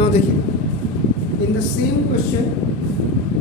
नाउ देखिए in the same question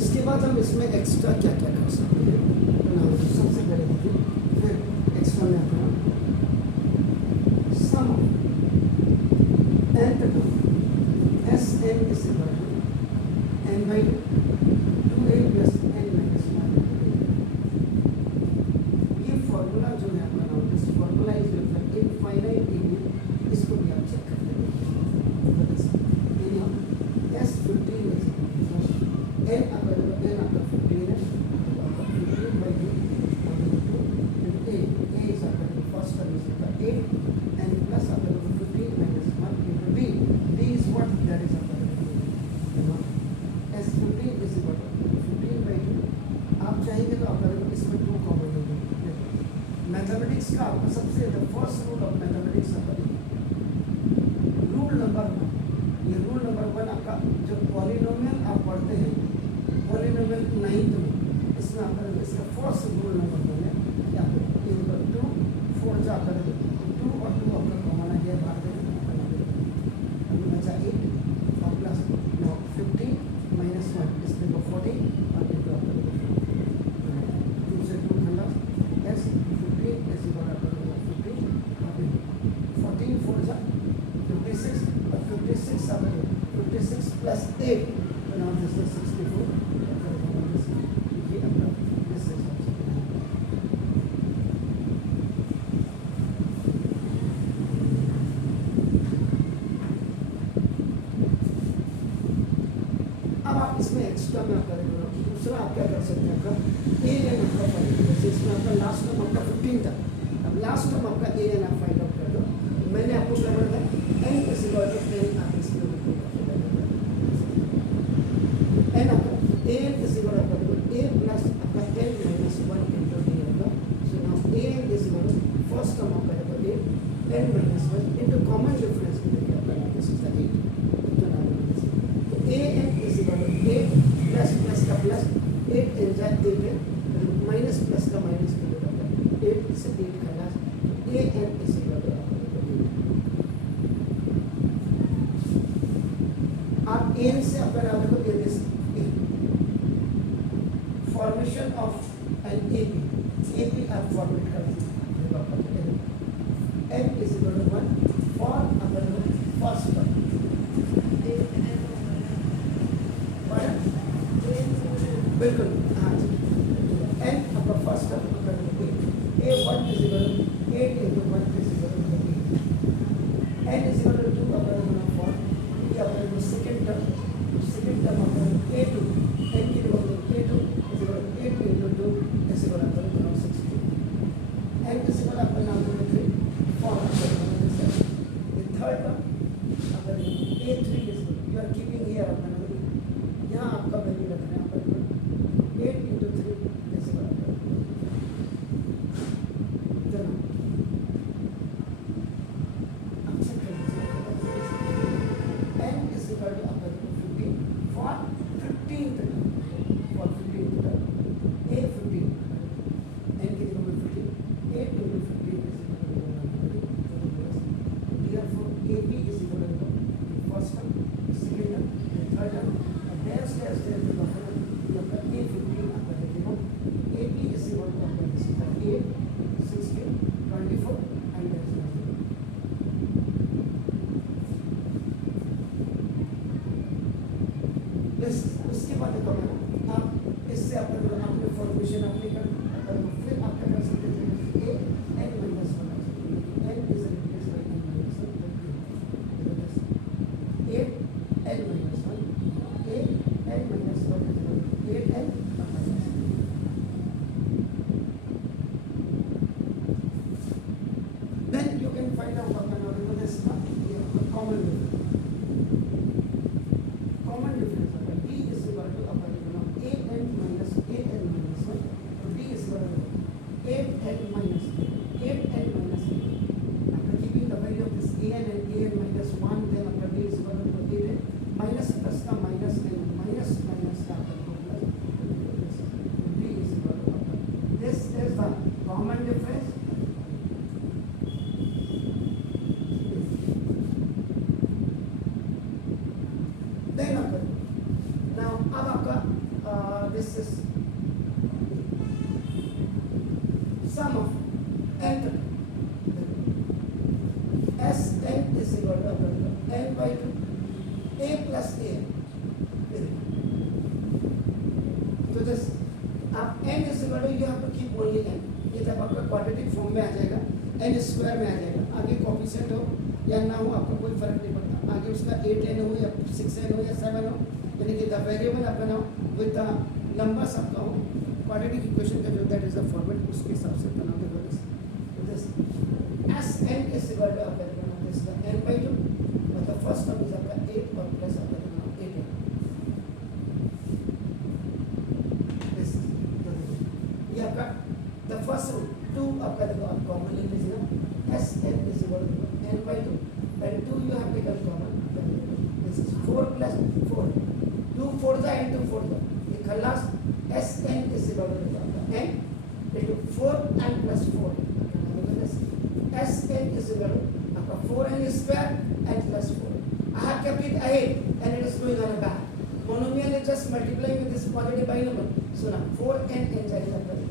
इसके बाद हम इसमें एक्स्ट्रा क्या क्या कर सकते हैं। तो नाउ सबसे पहले देखिए फिर एक्स्ट्रा में अपना sum nth term S n is equal to n by 2a plus n minus 1। ये फॉर्मूला जो है आपका now this formula is infinite degree, इसको भी आप चेक करते हैं। S15 is n upper n upper 15 है, तो आपका 15 by 2 into a is आपका first term is आपका 8 and plus आपका 15 minus 1 into b is what that is आपका S15 is equal to 15 by 2। आप चाहेंगे तो आपका इसमें 2 कॉमन ले लीजिए। मैथमेटिक्स का आपका सबसे फर्स्ट रूल ऑफ मैथमेटिक्स आपका रूल नंबर 1, ये रूल नंबर 1 आपका जो पॉलिनोमियल आप पढ़ते हैं पॉलिनोमियल 9th में, इसमें आपका इसका फर्स्ट रूल नंबर 1 है कि आप इनका 2 4 जा कर 2 और 2 आपका कॉमन आ गया बाहर अभी बचा 8 और प्लस 15 minus 1 इसमें को 40 और ये तो आपका 2 से 2 खंडा s 15 ऐसे बड़ा कर 15 और 14 4 जा 56 और 56 अब 56 plus 8 तो now this is 64। ये अपना this is अब आप इसमें एक्स्ट्रा में आप करेंगे दूसरा आप क्या कर सकते हैं आपका ए एन आपका फाइंड, जैसे इसमें आपका लास्ट टर्म आपका 15 था, अब लास्ट टर्म आपका ए एन आप फाइंड आउट कर दो। मैंने आपको क्या बोला था n is equal to n, आप इसमें एन आपका a is equal to a plus आपका एन माइनस 1 इनटू डी होगा। So now a is equal to first term आपका है तो a n minus 1 into common difference में देखिए आपका दिस इज द 8 तो नाउ तो a n is equal to a plus plus का प्लस 8 एन जा 8 है माइनस प्लस का माइनस कर देगा 8 से 8 का last a n is equal to आप एन से अपना नाम देखो ये this formation of n AP आप फॉर्मेट कर दीजिए n is equal to 1 for अपना फर्स्ट टर्म बिल्कुल हाँ जी एन आपका फर्स्ट टर्म अपना a 1 is equal to 8 into 1 is equal to 8 n is equal to 2 अपना फॉर ये अपना सेकंड टर्म अपना a2 n की value a2 is equal to 8 into 2 is equal to 60 n is equal अपना नाम दे 3 फॉर अपना ये थर्ड टर्म अपना a3 is equal you are keeping here अपना यहाँ आपका वैल्यू रखना है अपना 8 into 3 is equal to उसके बाद आप इससे अपने फॉर्मेशन अपने कर फिर आप क्या कर सकते हैं a n minus 1 n is replace by n minus 1 a n minus 1 a n minus 1 a n then you can find out what kind of this common difference of b is equal to a n minus 1 b is equal to 8n minus 8n minus 8 after keeping the value of this a n and a n minus 1 then after b is equal to 8n minus plus का minus n minus का plus अब आपका this is sum of n S n is equal to n by 2 a plus a। तो this आप n is equal to you have to keep only n, ये जब आपका quadratic form में आ जाएगा n स्क्वायर में आ जाएगा, आगे कोफिशिएंट हो या ना हो आपको कोई फर्क नहीं पड़ता, आगे उसका 8n हो या 6n हो या 7 हो, यानी कि द वेरिएबल आपका ना विद द नंबर्स आपका हो, क्वाड्रेटिक इक्वेशन का जो दैट इज द फॉर्मेट उसके हिसाब से बनाते हो this S n is equal to आपका दिस n by 2, मतलब फर्स्ट टर्म इज आपका 8 और प्लस आपका 8n। ये आपका द फर्स्ट रूट 2 आपका देखो आप कॉमन ले लीजिए ना, S n is equal to n by 2 and 2 you have taken common, this is 4 plus 4, 2 4 जा into 4 जा, ये खल्लास s n is equal to n into 4 and plus 4, s n is equal to आपका 4n square and plus 4। I have kept it ahead and it is going on a back, monomial is just multiplying with this positive binomial, so now 4n inside the bracket।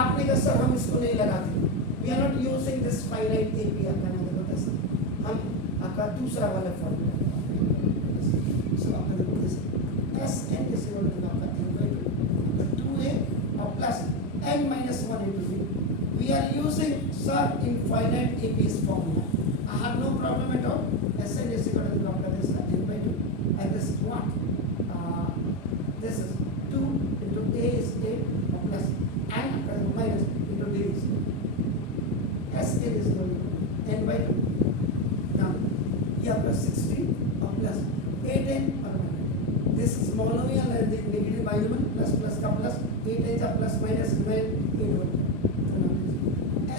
आपने कहा सर हम इसको नहीं लगाते, we are not using this finite AP, आपका नाम देखो दस, हम आपका दूसरा वाला फॉर्मूला सो आपका देखो this S n is equal to आपका n by 2 2a और plus n minus 1 into b, we are using sir infinite AP's formula, I have no problem at all, Sn is equal to after this n by 2 and this what this is 2 into a is a plus and minus into d is Sn is equal to n by 2, now ये आपका 16 और plus 8n और this is monomial and the negative binomial plus plus का plus 8n का plus minus remain 8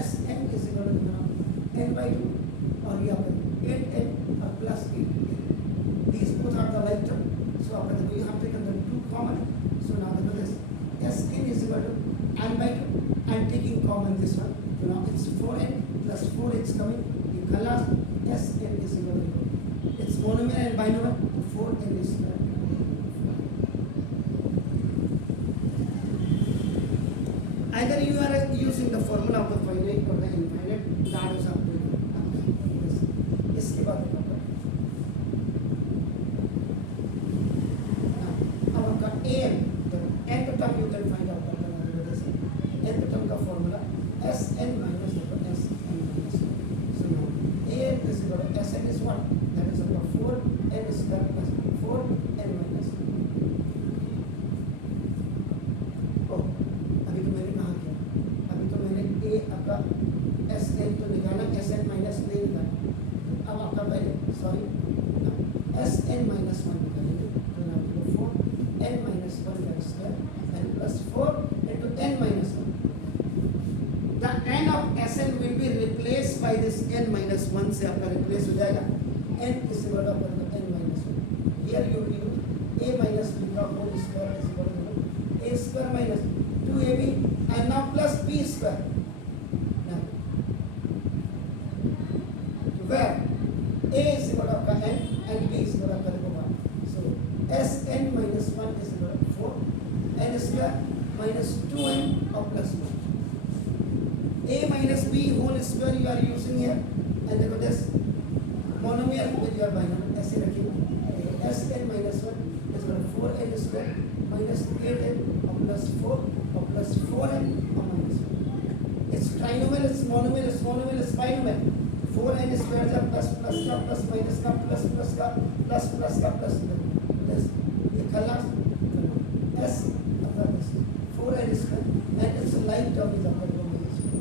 Sn is equal to n by 2 और ये आपका 8n और plus 8, these both are the like term, so आपका देखो you have taken the 2 common, so now look at this Sn is equal to n by 2 and taking common this one, so now it's 4n plus 4 it's coming, the colors Sn is equal to it's monomial and binomial 4n is equal to either you are using the formula of the finite or the infinite, that is up to you। इसके बाद अब आपका an nth term you can find out nth term का formula Sn minus Sn minus 1, so now an is equal to Sn is what, that is equal to 4n square plus 4n minus 1। आपका Sn तो निकालना, Sn minus नहीं निकालना, अब आपका पहले sorry Sn minus 1 निकालेंगे, तो now 4n minus 1 का square and plus 4 into n minus 1, the n of Sn will be replaced by this n minus 1 से आपका रिप्लेस हो जाएगा, n is equal to n minus 1, here you will use a minus b का whole square is equal to a square minus 2ab and now plus b square, where a is equal to आपका n and b is equal to आपका देखो 1, so Sn minus 1 is equal to 4n square minus 2n or plus 1, a minus b whole square you are using here and देखो this monomial with your binomial ऐसे रखिए, Sn minus 1 is equal to 4n square minus 8n or plus 4 or plus 4n or minus 1, it's trinomial, it's monomial, it's monomial, it's binomial, 4n square का plus plus का plus minus का plus plus का plus plus का plus plus, ये खल्लास s अपना plus 4n square and it's a like term is अपना minus 1,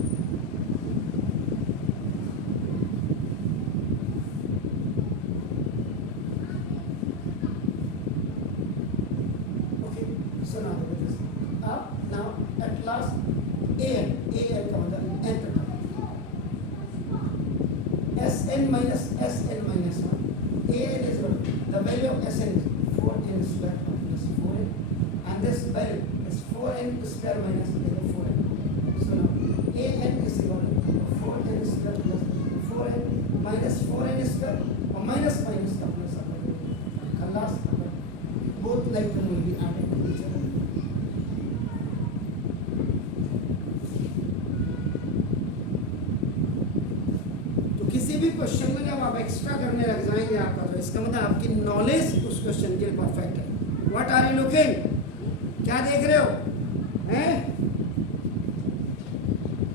okay, so now look at this, now at last an का मतलब nth term Sn minus 1, an is the value of Sn is 4n square plus 4n and this value is 4n square minus 4n, so now an is equal to 4n square plus 4n minus 4n square or minus both lifetime will be added to each other. तो किसी भी क्वेश्चन को जब आप एक्स्ट्रा करने लग जाएंगे आपका, तो इसका मतलब आपकी नॉलेज उस क्वेश्चन के लिए परफेक्ट है. What are you looking? क्या देख रहे हो हैं?